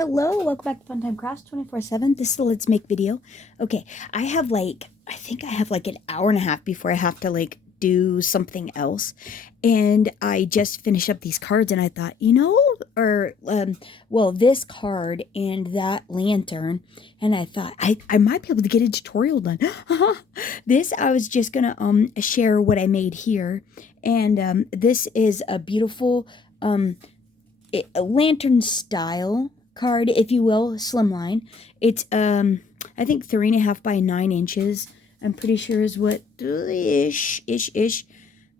Hello, welcome back to Funtime Crafts 24/7. This is a Let's Make video. Okay, I think I have like an hour and a half before I have to do something else. And I just finished up these cards and I thought, this card and that lantern. And I thought I might be able to get a tutorial done. I was just gonna share what I made here. And this is a beautiful a lantern style card, if you will, slimline. It's I think 3.5 by 9 inches. I'm pretty sure is what ish 3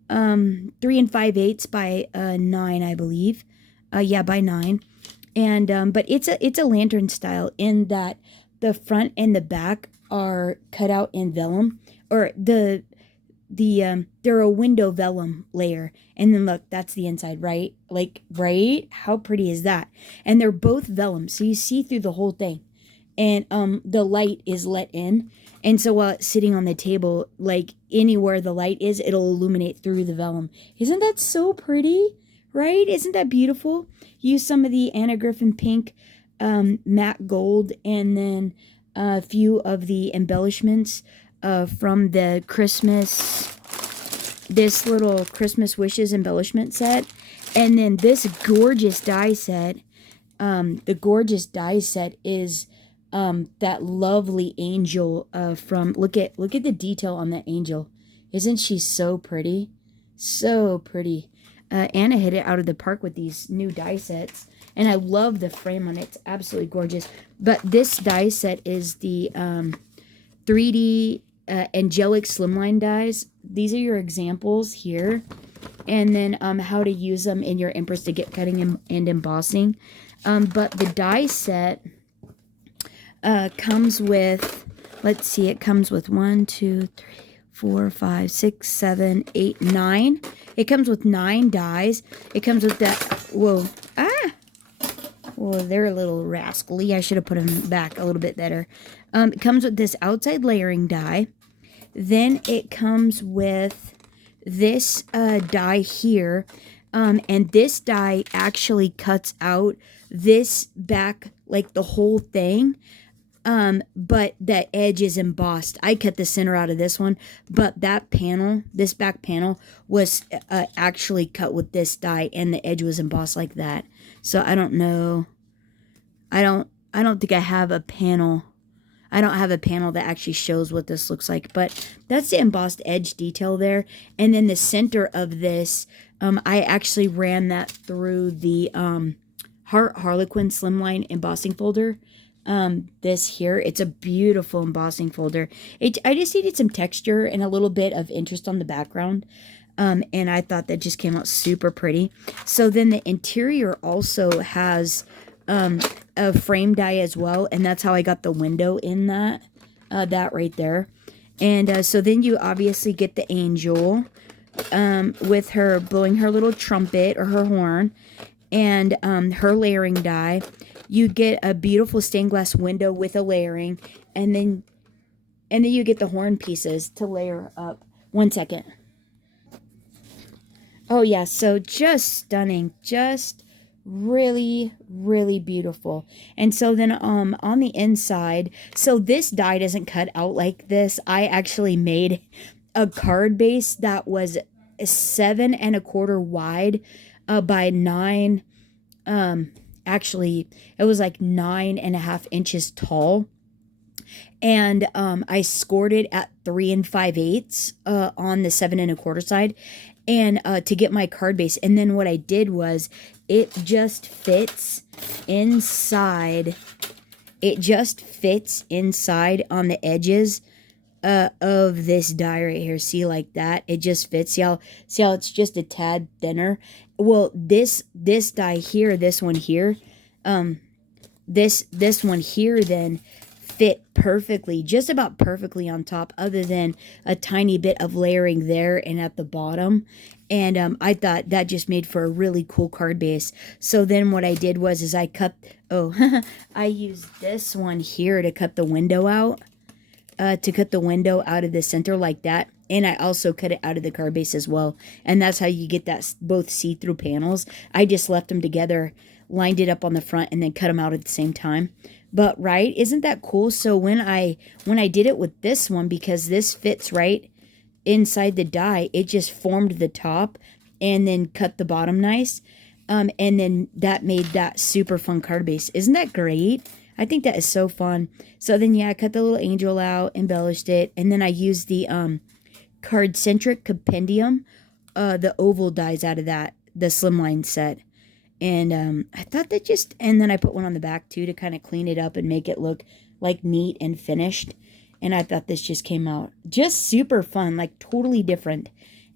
5/8 by 9, I believe. Yeah, by 9. And but it's a lantern style in that the front and the back are cut out in vellum, or they're a window vellum layer, and then look, that's the inside, right? Right, how pretty is that? And they're both vellum, so you see through the whole thing, and the light is let in, and so while it's sitting on the table, like anywhere the light is, it'll illuminate through the vellum. Isn't that so pretty? Right? Isn't that beautiful? Use some of the Anna Griffin pink, matte gold, and then a few of the embellishments from the this little Christmas wishes embellishment set. And then this gorgeous die set. The gorgeous die set is that lovely angel from, look at the detail on that angel. Isn't she so pretty? So pretty. Anna hit it out of the park with these new die sets. And I love the frame on it. It's absolutely gorgeous. But this die set is the 3D Angelic slimline dies. These are your examples here. And then how to use them in your Empress to get cutting and embossing. But the die set comes with, let's see, it comes with 1, 2, 3, 4, 5, 6, 7, 8, 9. It comes with 9 dies. It comes with that, whoa, well, they're a little rascally. I should have put them back a little bit better. It comes with this outside layering die. Then it comes with this die here. And this die actually cuts out this back, like the whole thing. But the edge is embossed. I cut the center out of this one, but that panel, this back panel, was actually cut with this die, and the edge was embossed like that. So I don't know. I don't think I have a panel. I don't have a panel that actually shows what this looks like, but that's the embossed edge detail there. And then the center of this, I actually ran that through the Harlequin Slimline embossing folder. This here, it's a beautiful embossing folder. I just needed some texture and a little bit of interest on the background. And I thought that just came out super pretty. So then the interior also has a frame die as well, and that's how I got the window in that right there. And so then you obviously get the angel with her blowing her little trumpet or her horn, and her layering die. You get a beautiful stained glass window with a layering, and then you get the horn pieces to layer up. 1 second. Oh yeah, so just stunning, just really, really beautiful. And so then on the inside, so this die doesn't cut out like this. I actually made a card base that was 7 1/4 wide by 9. Actually, it was like 9.5 inches tall. And I scored it at 3 5/8 on the 7 1/4 side, and to get my card base. And then what I did was, it just fits inside. It just fits inside on the edges of this die right here. See, like that? It just fits. See how it's just a tad thinner? Well, this die here, this one here, this one here then fit perfectly, just about perfectly on top, other than a tiny bit of layering there and at the bottom. And I thought that just made for a really cool card base. So then what I did was I cut, I used this one here to cut the window out. Of the center like that. And I also cut it out of the card base as well. And that's how you get that both see-through panels. I just left them together lined it up on the front and then cut them out at the same time. But right, isn't that cool? So when I did it with this one, because this fits right inside the die, it just formed the top and then cut the bottom nice. And then that made that super fun card base. Isn't that great? I think that is so fun. So then, yeah, I cut the little angel out, embellished it, and then I used the Card-Centric Compendium, the oval dies out of that, the slimline set. And I thought that just, and then I put one on the back too to kind of clean it up and make it look like neat and finished. And I thought this just came out just super fun, like totally different.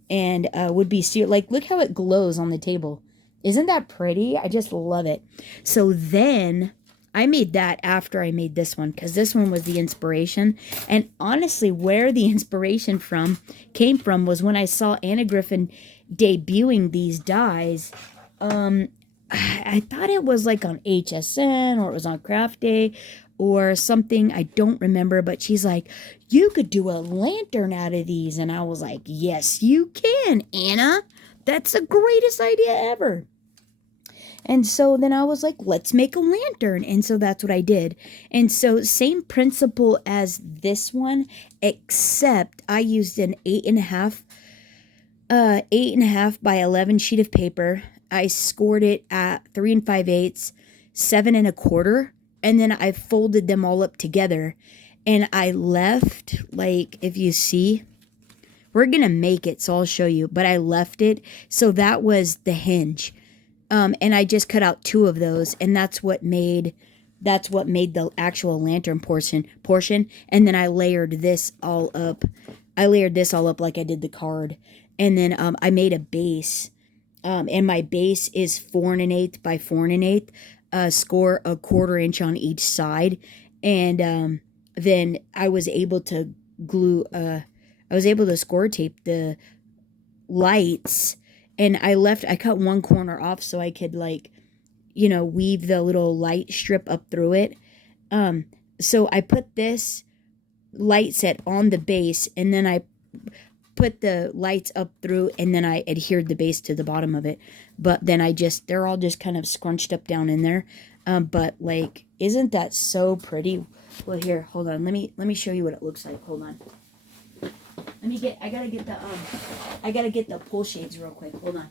And would be, like, look how it glows on the table. Isn't that pretty? I just love it. So then I made that after I made this one, because this one was the inspiration. And honestly, where the inspiration came from was when I saw Anna Griffin debuting these dies. I thought it was like on HSN or it was on Craft Day or something. I don't remember, but she's like, you could do a lantern out of these. And I was like, yes, you can, Anna. That's the greatest idea ever. And so then I was like, let's make a lantern. And so that's what I did. And so same principle as this one, except I used an 8.5 by 11 sheet of paper. I scored it at 3 5/8, 7 1/4, and then I folded them all up together. And I left, like, if you see, we're going to make it, so I'll show you. But I left it, so that was the hinge. And I just cut out 2 of those, and that's what made the actual lantern portion. And then I layered this all up. Like I did the card. And then I made a base. And my base is 4 1/8 by 4 1/8. Score a 1/4 inch on each side. And then I was able to score tape the lights. And I cut one corner off so I could, like, weave the little light strip up through it. So I put this light set on the base, and then I put the lights up through, and then I adhered the base to the bottom of it. But then they're all just kind of scrunched up down in there. But, like, isn't that so pretty? Well, here, hold on. Let me show you what it looks like. Hold on. I gotta get the pull shades real quick. Hold on.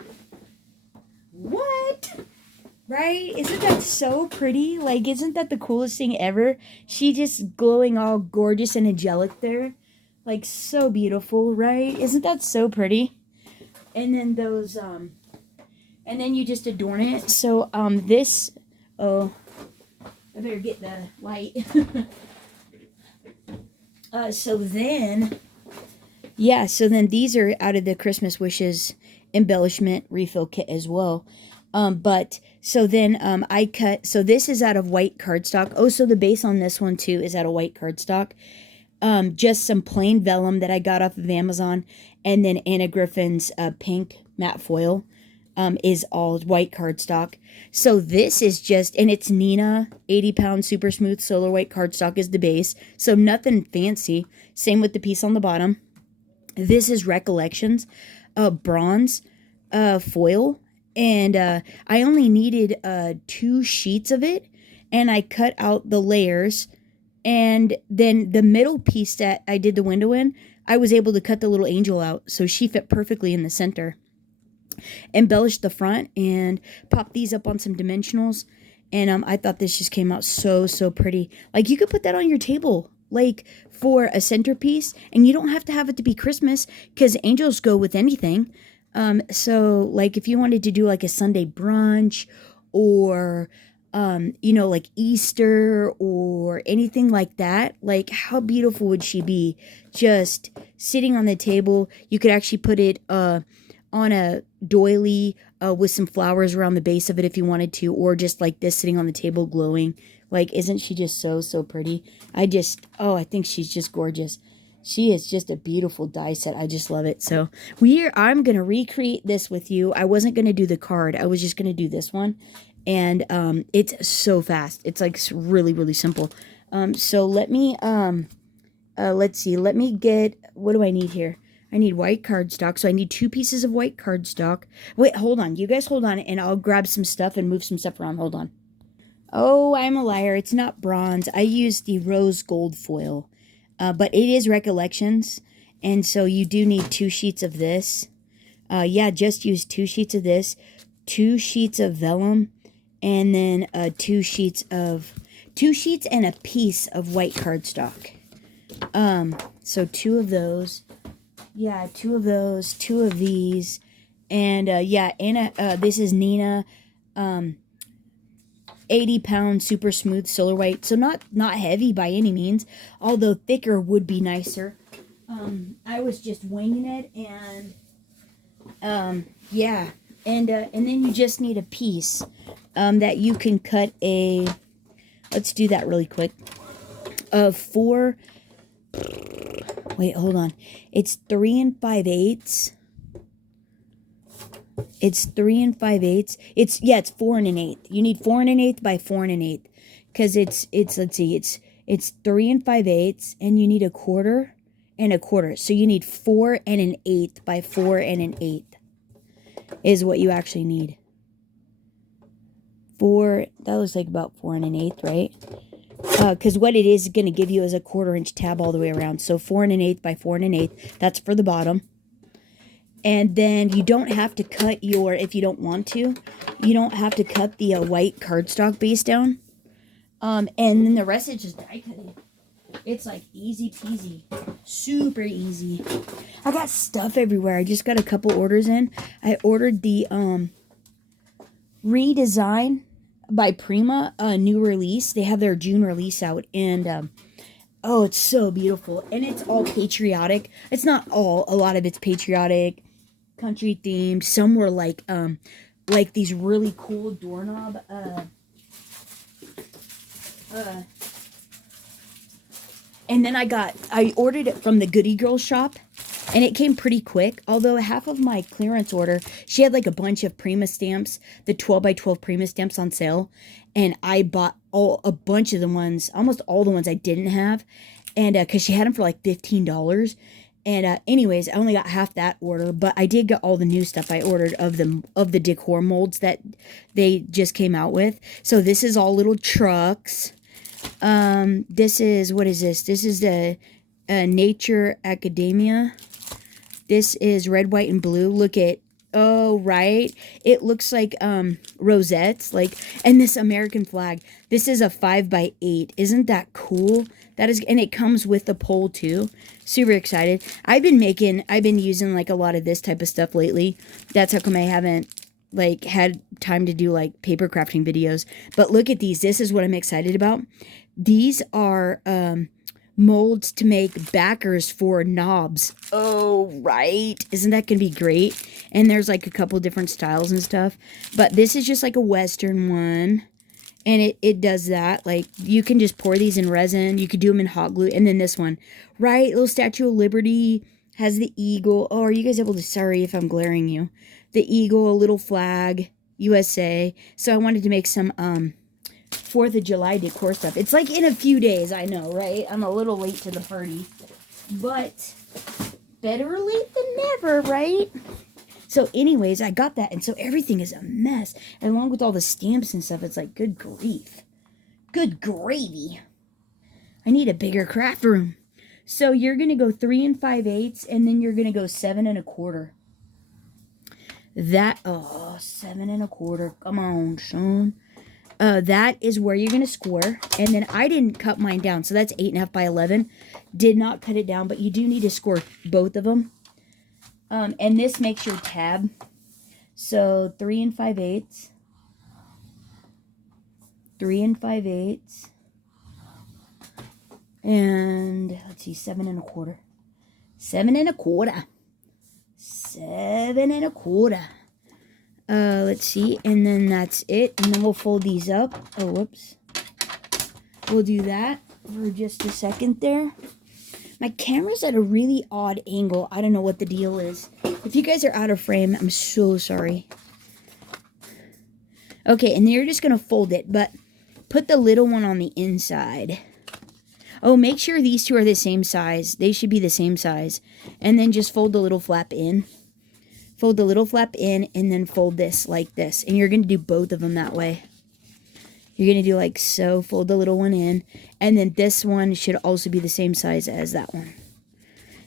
What? Right? Isn't that so pretty? Like, isn't that the coolest thing ever? She just glowing all gorgeous and angelic there. Like, so beautiful, right? Isn't that so pretty? And then those, and then you just adorn it. So, this, I better get the light. So then these are out of the Christmas Wishes embellishment refill kit as well. But so then I cut, so this is out of white cardstock. Oh, so the base on this one too is out of white cardstock. Just some plain vellum that I got off of Amazon, and then Anna Griffin's pink matte foil is all white cardstock. So this is just, and it's Nina 80-pound super smooth solar white cardstock is the base. So nothing fancy. Same with the piece on the bottom. This is Recollections bronze foil, and I only needed 2 sheets of it, and I cut out the layers. And then the middle piece that I did the window in, I was able to cut the little angel out, so she fit perfectly in the center. Embellished the front and popped these up on some dimensionals, and I thought this just came out so pretty. Like, you could put that on your table, like, for a centerpiece, and you don't have to have it to be Christmas, because angels go with anything. So, like, if you wanted to do, like, a Sunday brunch, or like Easter or anything like that, like, how beautiful would she be just sitting on the table? You could actually put it on a doily with some flowers around the base of it if you wanted to, or just like this sitting on the table glowing. Like, isn't she just so pretty? I think she's just gorgeous. She is just a beautiful die set. I just love it. So I'm going to recreate this with you. I wasn't going to do the card. I was just going to do this one. And it's so fast. It's like really simple. So let me let's see. Let me get, what do I need here? I need white cardstock, so I need 2 pieces of white cardstock. Wait, hold on. You guys hold on, and I'll grab some stuff and move some stuff around. Hold on. Oh, I'm a liar. It's not bronze. I used the rose gold foil, but it is Recollections, and so you do need 2 sheets of this. Yeah, just use 2 sheets of this, 2 sheets of vellum, and then 2 sheets and a piece of white cardstock. So 2 of those. Yeah, 2 of those, 2 of these, and yeah, Anna. This is Nina. 80-pound super smooth solar white, so not heavy by any means, although thicker would be nicer. I was just winging it, and yeah, and then you just need a piece that you can cut a. Let's do that really quick. 4. Wait, hold on. It's 3 5/8. It's 3 5/8. It's 4 1/8. You need 4 1/8 by 4 1/8, because it's let's see, it's 3 5/8, and you need 1/4 and 1/4. So you need 4 1/8 by 4 1/8 is what you actually need. 4. That looks like about 4 1/8, right? Because what it is going to give you is a 1/4 inch tab all the way around. So 4 1/8 by 4 1/8. That's for the bottom. And then you don't have to cut if you don't want to, you don't have to cut the white cardstock base down. And then the rest is just die cutting. It's like easy peasy, super easy. I got stuff everywhere. I just got a couple orders in. I ordered the Redesign by Prima, a new release. They have their June release out, and oh, it's so beautiful. And it's all patriotic. It's not all, a lot of it's patriotic, country themed. Some were like these really cool doorknob and then I ordered it from the Goody Girl shop, and it came pretty quick. Although half of my clearance order, she had like a bunch of Prima stamps, the 12 by 12 Prima stamps on sale, and I bought a bunch of the ones, almost all the ones I didn't have, and because she had them for like $15. And anyways, I only got half that order, but I did get all the new stuff I ordered of the decor molds that they just came out with. So this is all little trucks. This is, what is this? This is the Nature Academia. This is red, white, and blue. Look at, oh, right. It looks like rosettes, like, and this American flag. This is a 5 by 8. Isn't that cool? That is, and it comes with the pole too. Super excited. I've been using like a lot of this type of stuff lately. That's how come I haven't like had time to do like paper crafting videos. But look at these. This is what I'm excited about. These are molds to make backers for knobs. Oh, right. Isn't that going to be great? And there's like a couple different styles and stuff. But this is just like a Western one. And it does that. Like, you can just pour these in resin. You could do them in hot glue. And then this one. Right? Little Statue of Liberty. Has the eagle. Oh, are you guys able to... Sorry if I'm glaring you. The eagle, a little flag. USA. So I wanted to make some 4th of July decor stuff. It's like in a few days. I know, right? I'm a little late to the party. But better late than never, right? So anyways, I got that, and so everything is a mess. And along with all the stamps and stuff, it's like, good grief. Good gravy. I need a bigger craft room. So you're going to go 3 5/8, and then you're going to go 7 1/4. That, oh, 7 1/4. Come on, son. That is where you're going to score. And then I didn't cut mine down, so that's 8 1/2 by 11. Did not cut it down, but you do need to score both of them. And this makes your tab. So 3 5/8. 3 5/8. And let's see, 7 1/4. 7 1/4. 7 1/4. Let's see, and then that's it. And then we'll fold these up. Oh, whoops. We'll do that for just a second there. My camera's at a really odd angle. I don't know what the deal is. If you guys are out of frame, I'm so sorry. Okay, and then you're just going to fold it, but put the little one on the inside. Oh, make sure these two are the same size. They should be the same size. And then just fold the little flap in. Fold the little flap in and then fold this like this. And you're going to do both of them that way. You're going to do like so. Fold the little one in. And then this one should also be the same size as that one.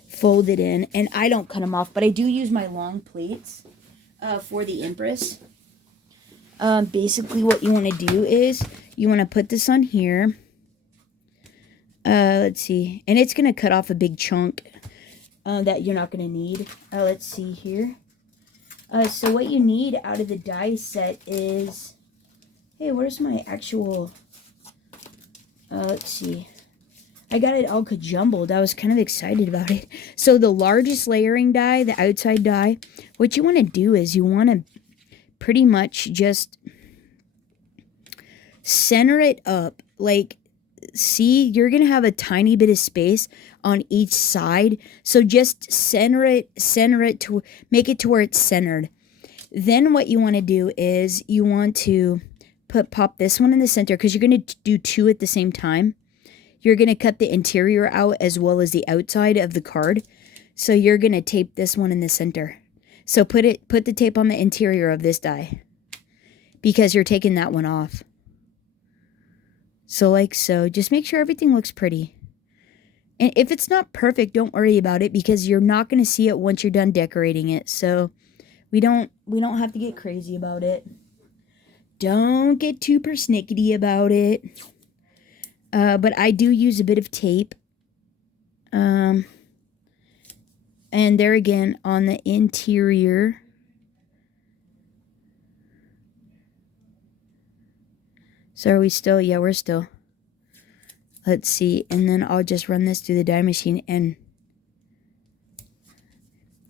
Fold it in. And I don't cut them off, but I do use my long plates for the Empress. Basically what you want to do is you want to put this on here. Let's see. And it's going to cut off a big chunk that you're not going to need. Let's see here. So what you need out of the die set is... Hey, where's my actual... let's see. I got it all jumbled. I was kind of excited about it. So the largest layering die, the outside die, what you want to do is you want to pretty much just center it up. Like, see, you're going to have a tiny bit of space on each side. So just center it to make it to where it's centered. Then what you want to do is you want to pop this one in the center because you're going to do two at the same time. You're going to cut the interior out as well as the outside of the card. So you're going to tape this one in the center. So put the tape on the interior of this die because you're taking that one off. So like so, just make sure everything looks pretty. And if it's not perfect, don't worry about it because you're not going to see it once you're done decorating it. So we don't have to get crazy about it. Don't get too persnickety about it. But I do use a bit of tape. And there again, on the interior. So are we still? Yeah, we're still. Let's see. And then I'll just run this through the die machine and...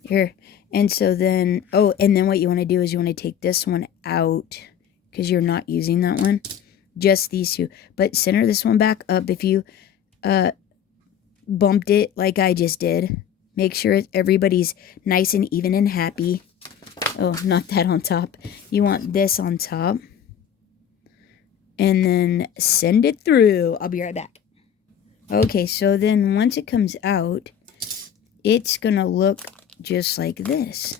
Here. And so then... Oh, and then what you want to do is you want to take this one out. Because you're not using that one. Just these two. But center this one back up. If you bumped it like I just did. Make sure everybody's nice and even and happy. Oh, not that on top. You want this on top. And then send it through. I'll be right back. Okay, so then once it comes out, it's going to look just like this.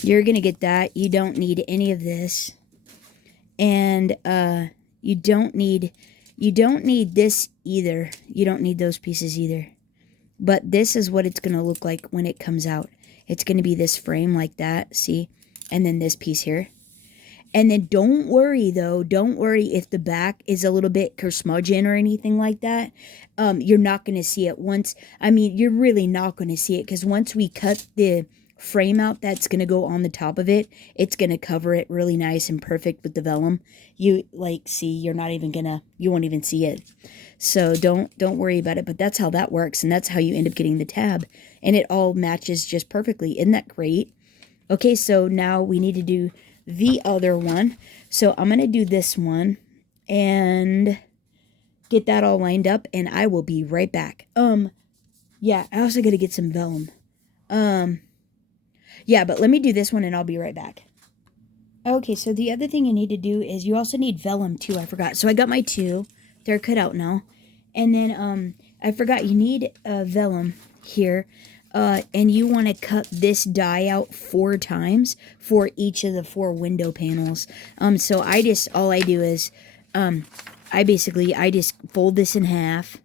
You're going to get that. You don't need any of this. And you don't need this either. You don't need those pieces either. But this is what it's going to look like when it comes out. It's going to be this frame like that, see? And then this piece here. And then don't worry, though. Don't worry if the back is a little bit smudging or anything like that. You're not going to see it once. I mean, you're really not going to see it because once we cut the frame out that's going to go on the top of it, it's going to cover it really nice and perfect with the vellum. You, see, you're not even going to, you won't even see it. So don't worry about it. But that's how that works. And that's how you end up getting the tab. And it all matches just perfectly. Isn't that great? Okay, so now we need to do the other one. So I'm going to do this one and get that all lined up and I will be right back. Yeah, I also got to get some vellum. Yeah, but let me do this one and I'll be right back. Okay, so the other thing you need to do is you also need vellum too. I forgot. So I got my two. They're cut out now. And then I forgot you need vellum here. And you want to cut this die out 4 times for each of the 4 window panels. So all I do is, I just fold this in half.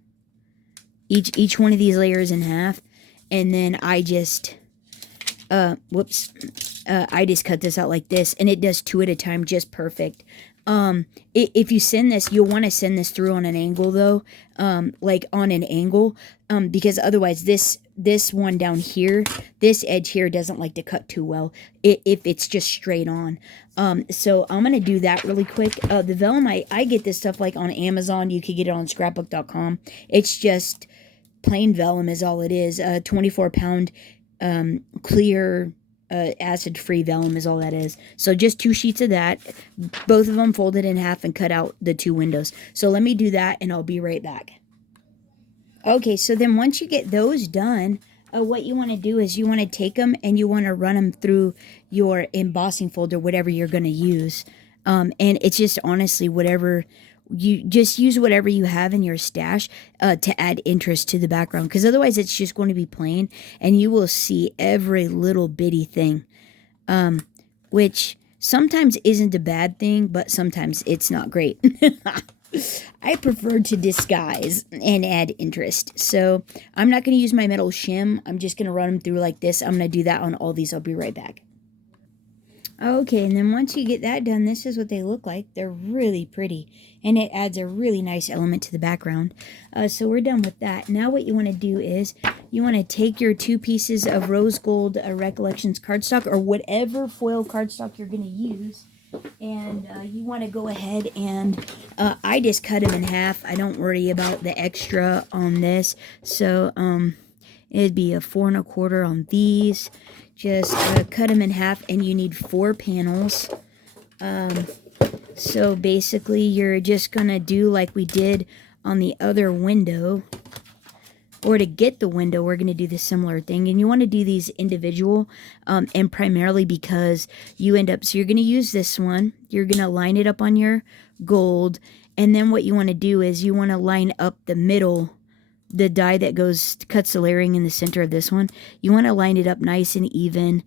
Each one of these layers in half. And then I just, I just cut this out like this. And it does 2 at a time just perfect. If you send this, you'll want to send this through on an angle though, like on an angle, because otherwise this one down here, this edge here doesn't like to cut too well if it's just straight on. So I'm going to do that really quick. The vellum, I get this stuff like on Amazon. You can get it on scrapbook.com. It's just plain vellum is all it is. 24-pound, clear, acid-free vellum is all that is. So just 2 sheets of that, both of them folded in half and cut out the 2 windows. So let me do that and I'll be right back. Okay, so then once you get those done, what you want to do is you want to take them and you want to run them through your embossing folder, whatever you're going to use. And it's just honestly whatever you just use whatever you have in your stash to add interest to the background, because otherwise it's just going to be plain and you will see every little bitty thing, which sometimes isn't a bad thing, but sometimes it's not great. I prefer to disguise and add interest. So I'm not going to use my metal shim. I'm just going to run them through like this. I'm going to do that on all these. I'll be right back. Okay, and then once you get that done, this is what they look like. They're really pretty, and it adds a really nice element to the background. So we're done with that. Now what you want to do is you want to take your 2 pieces of rose gold Recollections cardstock, or whatever foil cardstock you're going to use, and you want to go ahead and I just cut them in half. I don't worry about the extra on this. So it'd be a 4 1/4 on these. Just cut them in half, and you need 4 panels. So basically you're just gonna do like we did on the other window, or to get the window we're gonna do the similar thing. And you want to do these individual, and primarily because you end up, so you're gonna use this one, you're gonna line it up on your gold, and then what you want to do is you want to line up the middle, the die that cuts the layering in the center of this one. You want to line it up nice and even,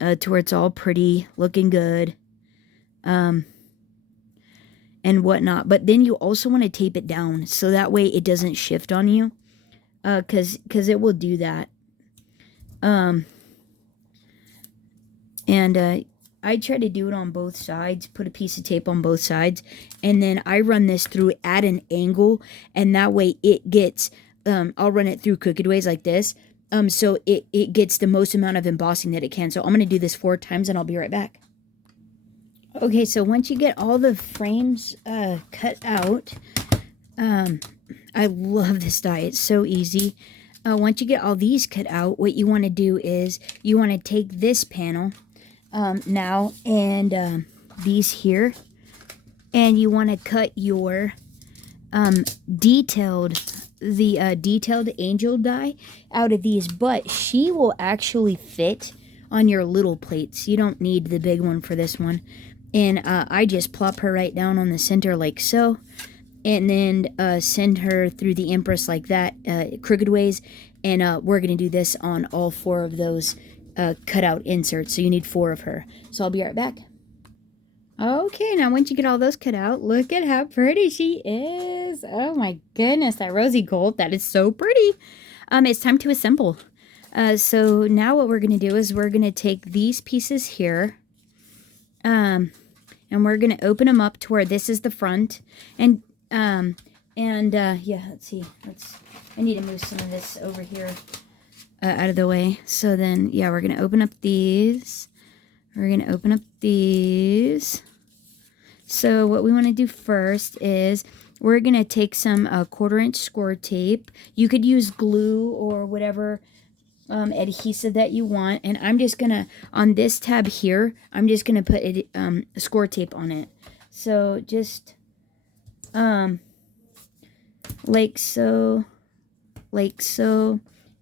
to where it's all pretty, looking good, and whatnot. But then you also want to tape it down, so that way it doesn't shift on you, because it will do that. I try to do it on both sides, put a piece of tape on both sides, and then I run this through at an angle, and that way it gets, I'll run it through crooked ways like this, so it gets the most amount of embossing that it can. So I'm going to do this 4 times, and I'll be right back. Okay, so once you get all the frames cut out, I love this die. It's so easy. Once you get all these cut out, what you want to do is you want to take this panel now, and these here, and you want to cut your detailed angel die out of these, but she will actually fit on your little plates. You don't need the big one for this one. And I just plop her right down on the center like so, and then send her through the Empress like that, crooked ways. And we're going to do this on all 4 of those cutout inserts, so you need 4 of her. So I'll be right back. Okay, now once you get all those cut out, look at how pretty she is. Oh my goodness, that rosy gold, that is so pretty. It's time to assemble. So now what we're going to do is we're going to take these pieces here, and we're going to open them up to where this is the front. And yeah, let's see. I need to move some of this over here out of the way. So then, yeah, we're going to open up these. We're going to open up these. So what we want to do first is we're going to take some 1/4" score tape. You could use glue or whatever adhesive that you want. And I'm just going to, on this tab here, I'm just going to put score tape on it. So just like so,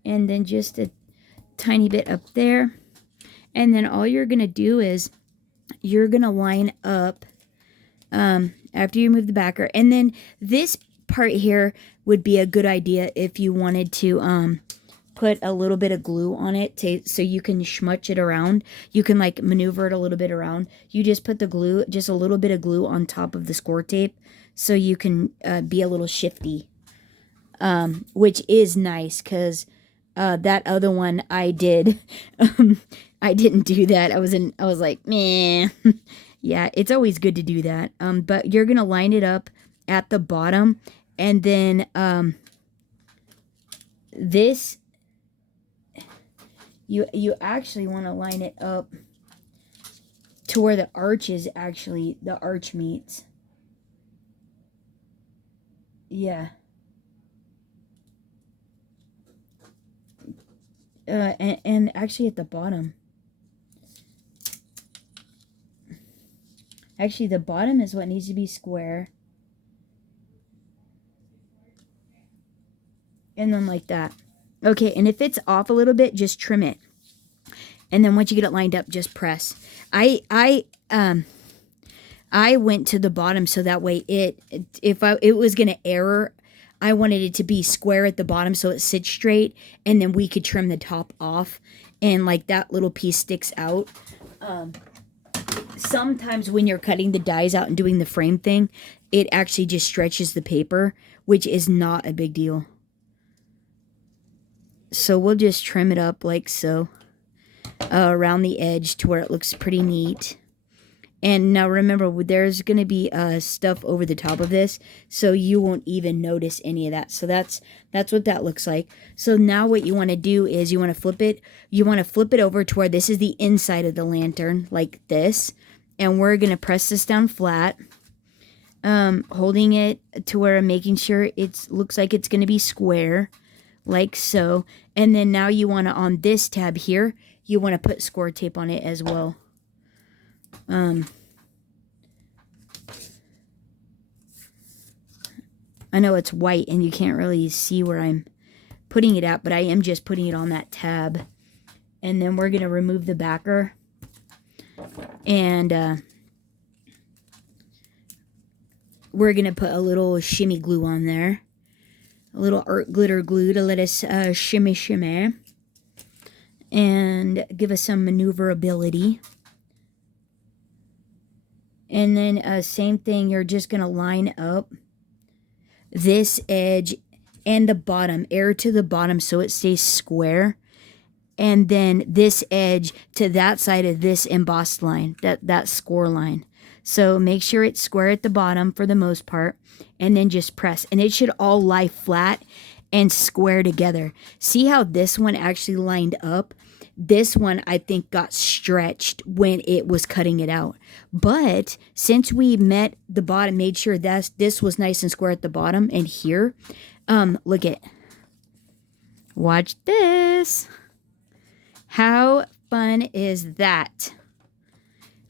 and then just a tiny bit up there. And then all you're going to do is you're going to line up after you move the backer. And then this part here would be a good idea if you wanted to put a little bit of glue on it so you can schmutch it around. You can like maneuver it a little bit around. You just put the glue, just a little bit of glue on top of the score tape so you can be a little shifty, which is nice because that other one I did, I didn't do that. I was like, meh. Yeah, it's always good to do that. But you're going to line it up at the bottom, and then this, you actually want to line it up to where the arch is actually, the arch meets. Yeah. And actually at the bottom. Actually, the bottom is what needs to be square. And then like that. Okay, and if it's off a little bit, just trim it. And then once you get it lined up, just press. I I went to the bottom so that way it was going to error, I wanted it to be square at the bottom so it sits straight, and then we could trim the top off, and like that little piece sticks out. Sometimes when you're cutting the dies out and doing the frame thing, it actually just stretches the paper, which is not a big deal. So we'll just trim it up like so, around the edge to where it looks pretty neat. And now remember, there's going to be stuff over the top of this, so you won't even notice any of that. So that's what that looks like. So now what you want to do is you want to flip it. You want to flip it over to where this is the inside of the lantern, like this. And we're going to press this down flat, holding it to where I'm making sure it looks like it's going to be square, like so. And then now you want to, on this tab here, you want to put score tape on it as well. I know it's white and you can't really see where I'm putting it at, but I am just putting it on that tab. And then we're going to remove the backer. And we're going to put a little shimmy glue on there. A little art glitter glue to let us shimmy and give us some maneuverability. And then same thing, you're just going to line up this edge and the bottom, air to the bottom so it stays square. And then this edge to that side of this embossed line, that score line. So make sure it's square at the bottom for the most part, and then just press. And it should all lie flat and square together. See how this one actually lined up? This one, I think, got stretched when it was cutting it out. But since we met the bottom, made sure this was nice and square at the bottom and here, look at, watch this. How fun is that?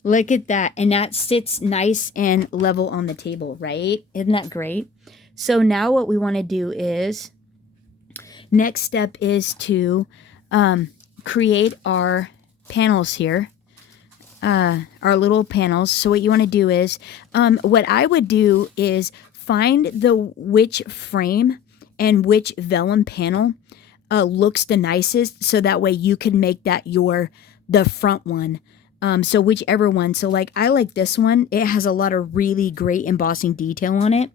Look at that. And that sits nice and level on the table, right? Isn't that great? So now what we want to do is, next step is to create our panels here. Our little panels. So what you want to do is, what I would do is find which frame and which vellum panel looks the nicest, so that way you can make that the front one. So whichever one. So like I like this one. It has a lot of really great embossing detail on it.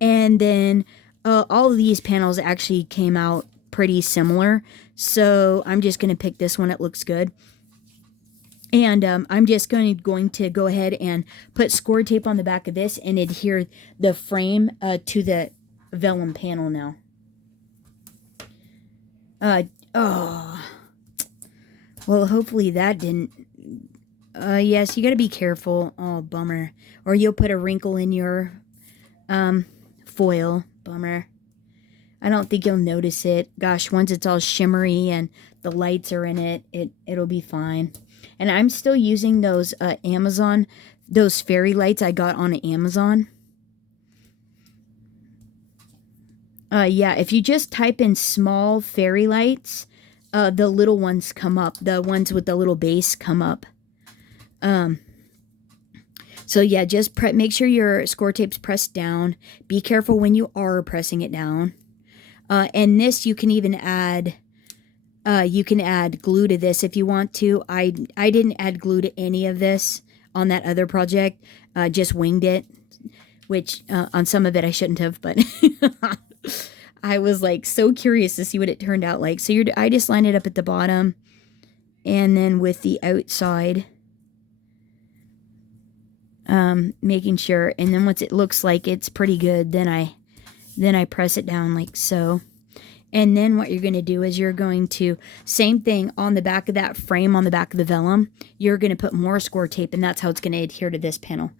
And then all of these panels actually came out pretty similar. So I'm just going to pick this one. It looks good. And I'm just going to go ahead and put score tape on the back of this and adhere the frame to the vellum panel now. Oh. Well, hopefully that didn't. Yes, you got to be careful. Oh, bummer. Or you'll put a wrinkle in your foil. Bummer. I don't think you'll notice it. Gosh, once it's all shimmery and the lights are in it, it'll be fine. And I'm still using those those fairy lights I got on Amazon. Yeah, if you just type in small fairy lights, the little ones come up. The ones with the little base come up. So yeah, just make sure your score tape's pressed down. Be careful when you are pressing it down. And this, you can even add, glue to this if you want to. I didn't add glue to any of this on that other project. Just winged it, which on some of it I shouldn't have, but I was like so curious to see what it turned out like. So I just lined it up at the bottom, and then with the outside, making sure. And then once it looks like it's pretty good, then I press it down like so. And then what you're going to do is you're going to, same thing on the back of that frame, on the back of the vellum, you're going to put more score tape, and that's how it's going to adhere to this panel,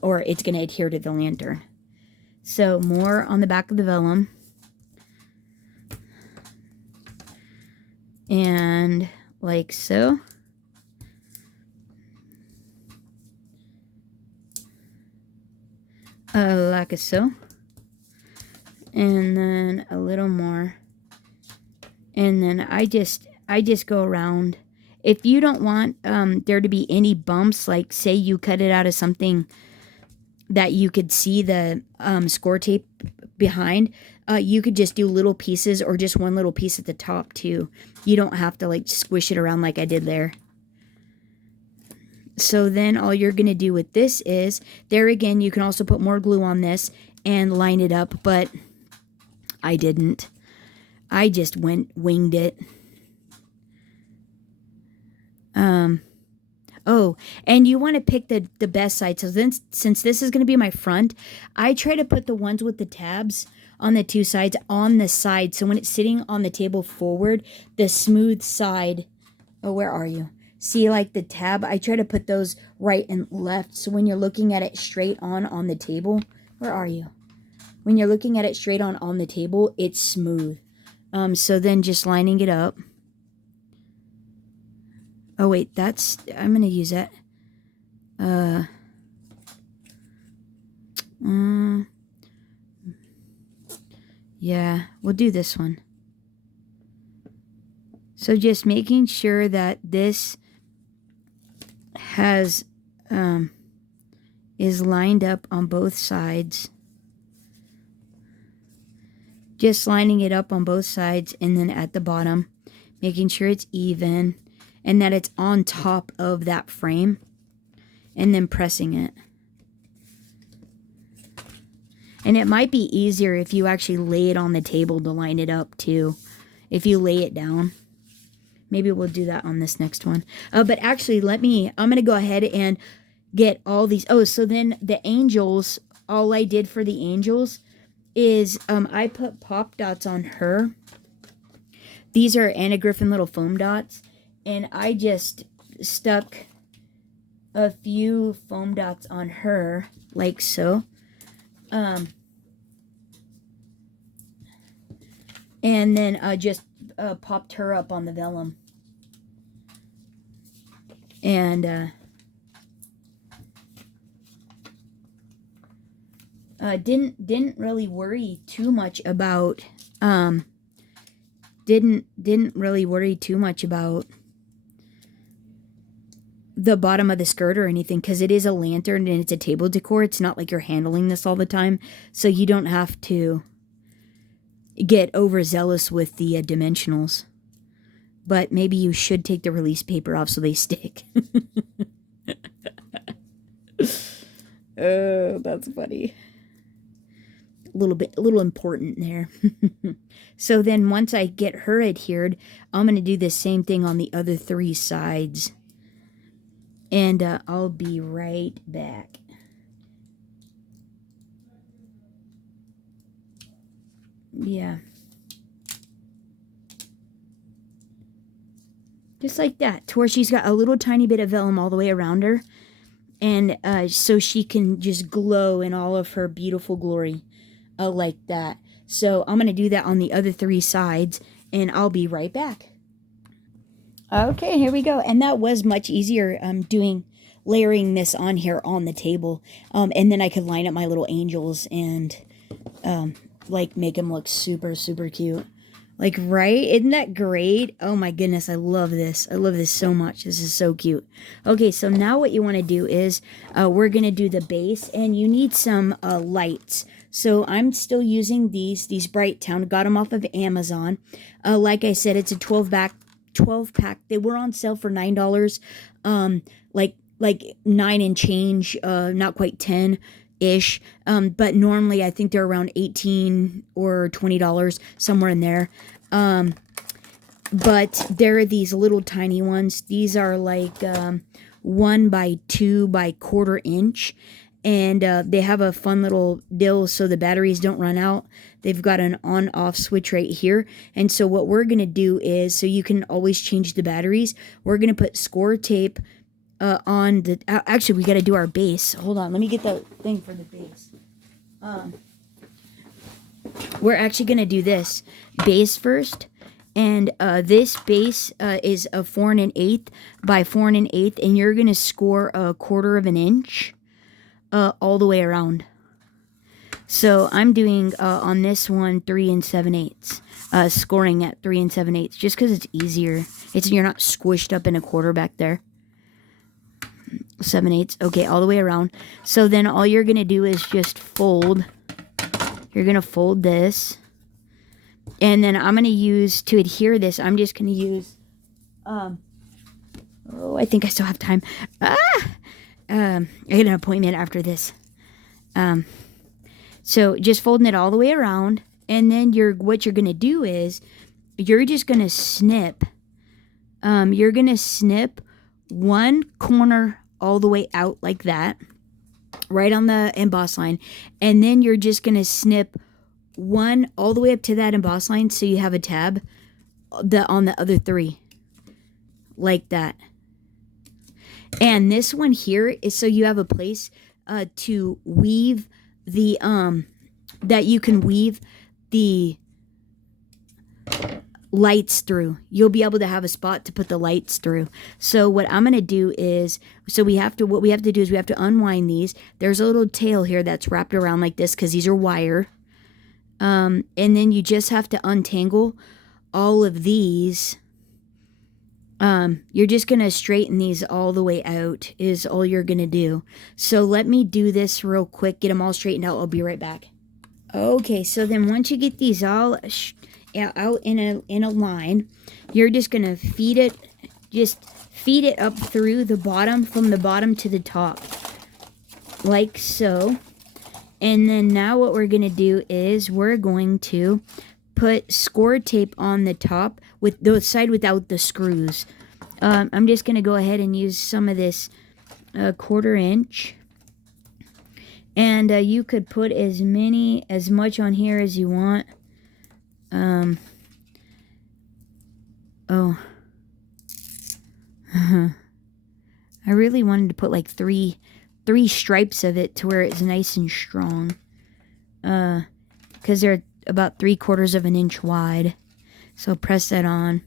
or it's going to adhere to the lantern. So more on the back of the vellum. And like so. Like so. And then a little more. And then I just go around. If you don't want there to be any bumps, like say you cut it out of something that you could see the score tape behind, you could just do little pieces or just one little piece at the top too. You don't have to like squish it around like I did there. So then all you're going to do with this is, there again, you can also put more glue on this and line it up, but I didn't. I just winged it. Oh, and you want to pick the best side. So then, since this is going to be my front, I try to put the ones with the tabs on the two sides on the side. So when it's sitting on the table forward, the smooth side, oh, where are you? See, like the tab, I try to put those right and left. So when you're looking at it straight on the table, where are you? When you're looking at it straight on the table, it's smooth. So then just lining it up. Oh, wait, I'm going to use that. Yeah, we'll do this one. So just making sure that this has, is lined up on both sides. Just lining it up on both sides and then at the bottom, making sure it's even. And that it's on top of that frame. And then pressing it. And it might be easier if you actually lay it on the table to line it up too. If you lay it down. Maybe we'll do that on this next one. But actually, I'm going to go ahead and get all these. Oh, so then the angels, all I did for the angels is I put pop dots on her. These are Anna Griffin little foam dots. And I just stuck a few foam dots on her, like so. And then I just popped her up on the vellum. And didn't really worry too much about didn't really worry too much about the bottom of the skirt or anything, because it is a lantern and it's a table decor. It's not like you're handling this all the time, so you don't have to get overzealous with the dimensionals. But maybe you should take the release paper off so they stick. Oh, that's funny. A little important there. So then once I get her adhered, I'm going to do the same thing on the other three sides. And I'll be right back. Yeah. Just like that. To where she's got a little tiny bit of vellum all the way around her. And so she can just glow in all of her beautiful glory. Like that. So I'm going to do that on the other three sides. And I'll be right back. Okay, here we go. And that was much easier layering this on here on the table. And then I could line up my little angels and like make them look super, super cute. Like, right? Isn't that great? Oh my goodness, I love this. I love this so much. This is so cute. Okay, so now what you want to do is we're going to do the base, and you need some lights. So I'm still using these Bright Town. Got them off of Amazon. Like I said, it's a 12 pack. They were on sale for $9. Like 9 and change, not quite 10-ish. But normally I think they're around $18 or $20, somewhere in there. But there are these little tiny ones. These are like 1 by 2 by 1/4 inch. And they have a fun little deal so the batteries don't run out. They've got an on-off switch right here. And so what we're going to do is, so you can always change the batteries, we're going to put score tape on the... Actually, we got to do our base. Hold on, let me get the thing for the base. We're actually going to do this base first. And this base is a 4 1/8 by 4 1/8. And you're going to score 1/4 inch. All the way around. So I'm doing on this one 3 7/8, scoring at 3 7/8, just because it's easier. You're not squished up in a 1/4 back there. 7/8. Okay, all the way around. So then all you're going to do is just fold. You're going to fold this. And then I'm going to use, to adhere this, I'm just going to use, oh, I think I still have time. I get an appointment after this. So just folding it all the way around. And then what you're going to do is, you're just going to snip. You're going to snip one corner all the way out like that, right on the emboss line. And then you're just going to snip one all the way up to that emboss line, so you have a tab on the other 3, like that. And this one here is so you have a place to weave the that you can weave the lights through. You'll be able to have a spot to put the lights through. So what I'm going to do is, what we have to do is we have to unwind these. There's a little tail here that's wrapped around like this because these are wire. And then you just have to untangle all of these. You're just going to straighten these all the way out is all you're going to do. So let me do this real quick, get them all straightened out. I'll be right back. Okay, so then once you get these all out in a line, you're just going to feed it up through the bottom, from the bottom to the top, like so. And then now what we're going to do is we're going to put score tape on the top with the side without the screws. I'm just going to go ahead and use some of this 1/4 inch. And you could put as much on here as you want. I really wanted to put like three stripes of it to where it's nice and strong. Because they're about 3/4 of an inch wide. So press that on.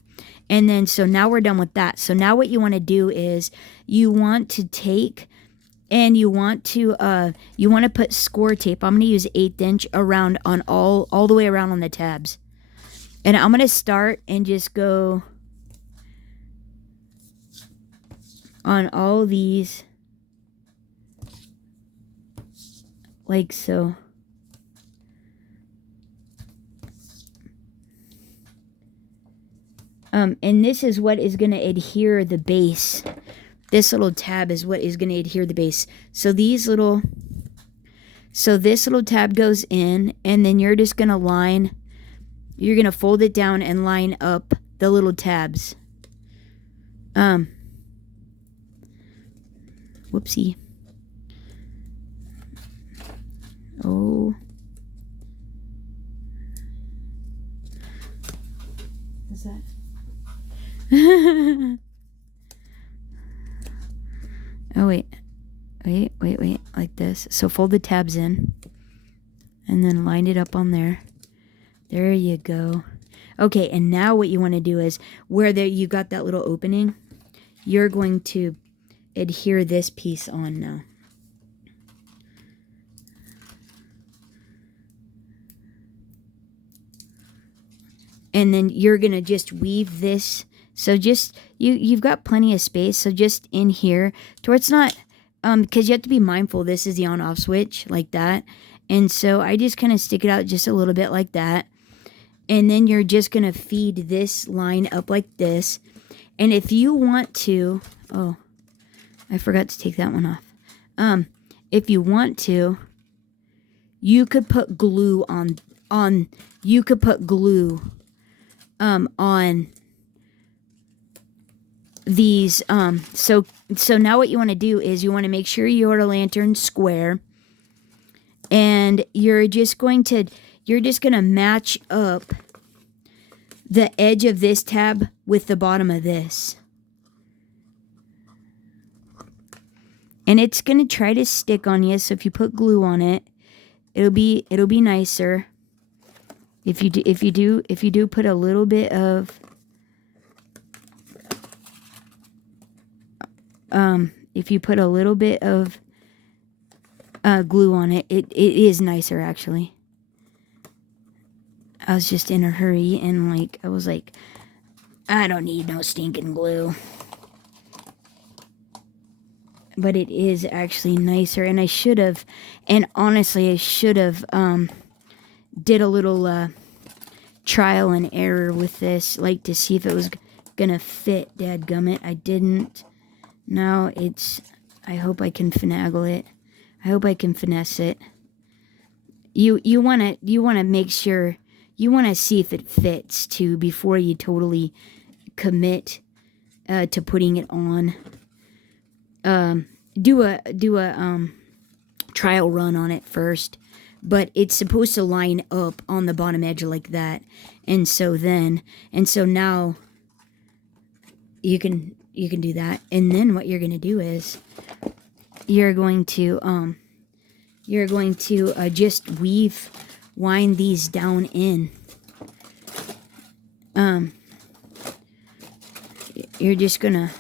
And then, so now we're done with that. So now what you want to do is you want to take and you want to put score tape. I'm going to use 1/8 inch around on all the way around on the tabs. And I'm going to start and just go on all these like so. And this is what is going to adhere the base. This little tab is what is going to adhere the base. So this little tab goes in, and then you're just going to you're going to fold it down and line up the little tabs. Whoopsie. Oh. What's that? Oh, wait, like this. So fold the tabs in and then line it up on there. There you go. Okay, and now what you want to do is where you got that little opening, you're going to adhere this piece on now. And then you're going to just weave this. So just, you've got plenty of space. So just in here, to where it's not, because you have to be mindful, this is the on-off switch, like that. And so I just kind of stick it out just a little bit like that. And then you're just going to feed this line up like this. And if you want to, oh, I forgot to take that one off. If you want to, you could put glue on these. So now what you want to do is you want to make sure your lantern's square, and you're just going to match up the edge of this tab with the bottom of this. And it's going to try to stick on you, so if you put glue on it, it'll be nicer. If you do put a little bit of glue on it, it is nicer actually. I was just in a hurry and I was like, I don't need no stinking glue. but it is actually nicer. And I should have, and honestly, I should have did a little trial and error with this, like to see if it was gonna fit. Dadgummit, I didn't. Now it's, I hope I can finagle it. I hope I can finesse it. You wanna make sure, you wanna see if it fits too before you totally commit to putting it on. Do a trial run on it first, but it's supposed to line up on the bottom edge like that, and so now you can do that, and then what you're gonna do is you're going to just wind these down in. You're just gonna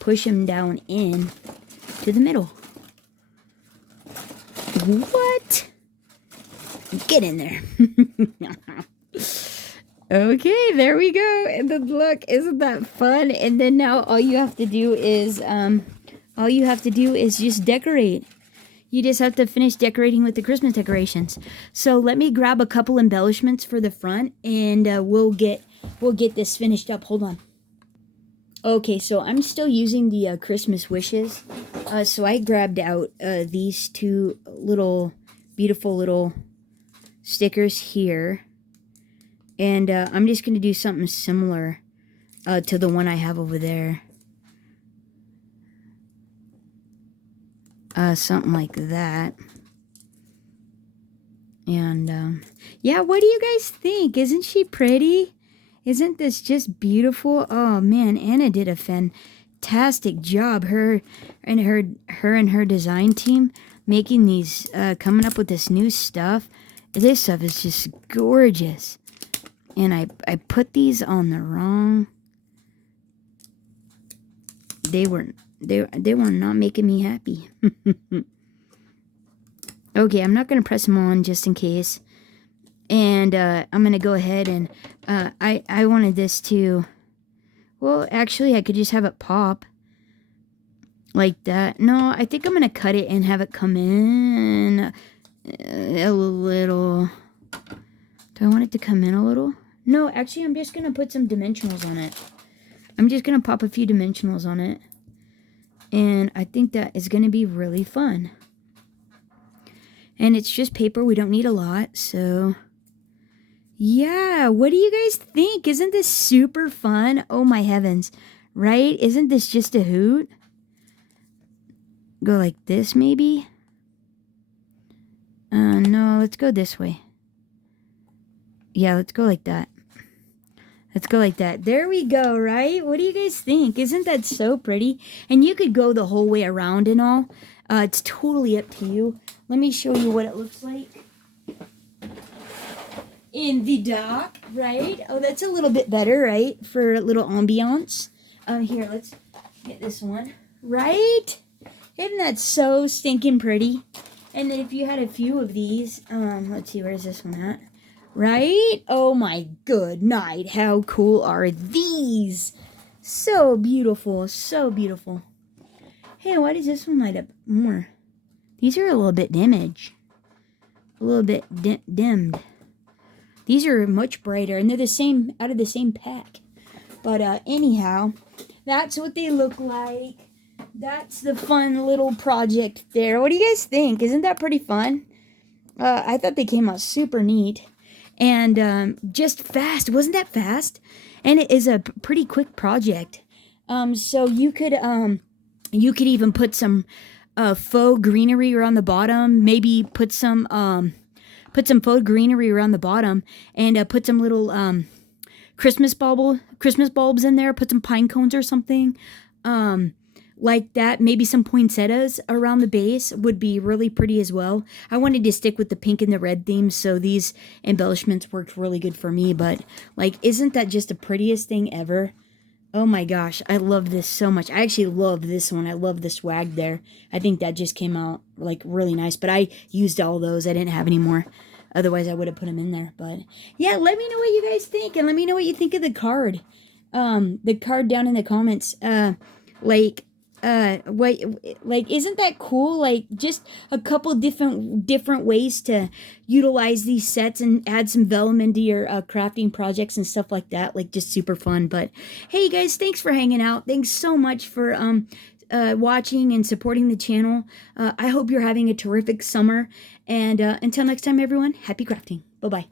push them down in to the middle. What? Get in there. Okay, there we go. And then look, isn't that fun? And then now all you have to do is just decorate. You just have to finish decorating with the Christmas decorations. So let me grab a couple embellishments for the front, and we'll get this finished up. Hold on. Okay, so I'm still using the Christmas wishes. So I grabbed out these two beautiful little stickers here. And I'm just going to do something similar to the one I have over there. Something like that. And yeah, what do you guys think? Isn't she pretty? Isn't this just beautiful? Oh man, Anna did a fantastic job. Her and her design team making these, coming up with this new stuff. This stuff is just gorgeous. And I put these on the wrong. They were not making me happy. Okay, I'm not gonna press them on just in case. And I'm gonna go ahead and I wanted this to, well, actually I could just have it pop like that. No, I think I'm gonna cut it and have it come in a little. Do I want it to come in a little? No, actually I'm just gonna put some dimensionals on it. I'm just gonna pop a few dimensionals on it, and I think that is gonna be really fun. And it's just paper, we don't need a lot, so yeah, what do you guys think? Isn't this super fun? Oh my heavens, right? Isn't this just a hoot? Go like this maybe? No, let's go this way. Yeah, let's go like that. Let's go like that. There we go, right? What do you guys think? Isn't that so pretty? And you could go the whole way around and all. It's totally up to you. Let me show you what it looks like in the dark, right? Oh, that's a little bit better, right? For a little ambiance. Here, let's get this one, right? Isn't that so stinking pretty? And then if you had a few of these, let's see, where's this one at? Right? Oh my good night. How cool are these? So beautiful. So beautiful. Hey, why does this one light up more? These are a little bit damaged. A little bit dimmed. These are much brighter, and they're the same, out of the same pack. But anyhow, that's what they look like. That's the fun little project there. What do you guys think? Isn't that pretty fun? I thought they came out super neat. And just fast. Wasn't that fast? And it is a pretty quick project. So you could even put some faux greenery around the bottom. Maybe put some faux greenery around the bottom, and put some little Christmas bulbs in there. Put some pine cones or something. Like that. Maybe some poinsettias around the base would be really pretty as well. I wanted to stick with the pink and the red theme, so these embellishments worked really good for me. But like, isn't that just the prettiest thing ever? Oh my gosh, I love this so much. I actually love this one. I love the swag there. I think that just came out like really nice. But I used all those. I didn't have any more. Otherwise, I would have put them in there. But yeah, let me know what you guys think, and let me know what you think of the card. The card down in the comments. Like, wait, like, isn't that cool? Like, just a couple different ways to utilize these sets and add some vellum into your crafting projects and stuff like that. Like, just super fun. But hey guys, thanks for hanging out. Thanks so much for watching and supporting the channel. I hope you're having a terrific summer, and until next time, everyone, happy crafting. Bye bye.